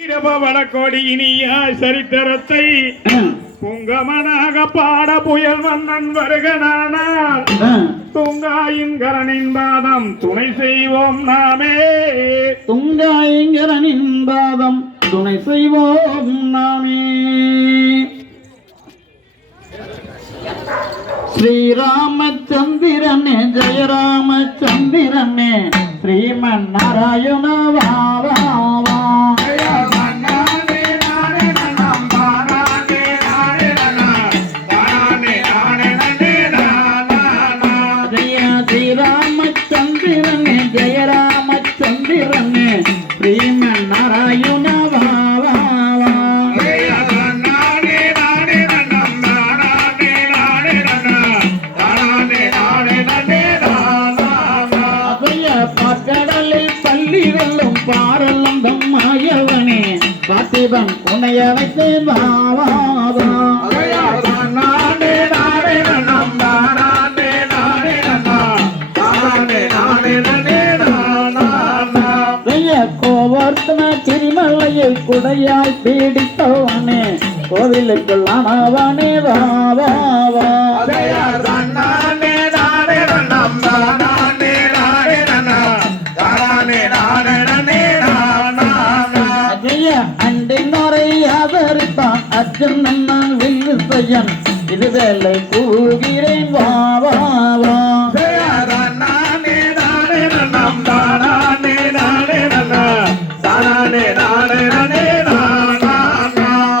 வடக்கோடி இனிய சரித்திரத்தை புங்கமனாக பாட புயல் மன்னன் வருகனானால் துங்காயின்கரனின் பாதம் துணை செய்வோம் நாமே. துங்காயின்கரனின் பாதம் துணை செய்வோம் நாமே. ஸ்ரீராமச்சந்திரனே ஜெயராமச்சந்திரனே ஸ்ரீமன் நாராயண வாவா. ஸ்ரீராமச்சந்திரனே ஜெயராமச்சந்திரனே ஸ்ரீமன் நாராயண வாவா. கடலில் பள்ளி வெல்லும் பாரல்லம் தம்மாயவனே பார்த்திபன் உன்னைய வைத்தேன் வாவாவா. கோவர்த்தன சிறிமலையில் குடையாய் பீடித்தவனே கோவிலுக்குள் ஆனவனே வாவாவா. ஆதரித்தான் அர்ஜுனன் நான் வில்லு செய்யன் இது வேலை கூகிறேன் வாவாவா.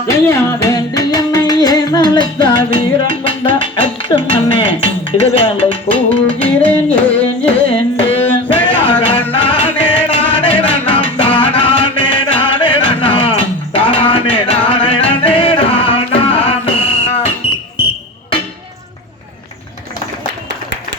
ஜெயா வேண்டி என்னை ஏன் அழைத்தா வீரம் கொண்ட அர்ஜுனனே இது வேலை கூ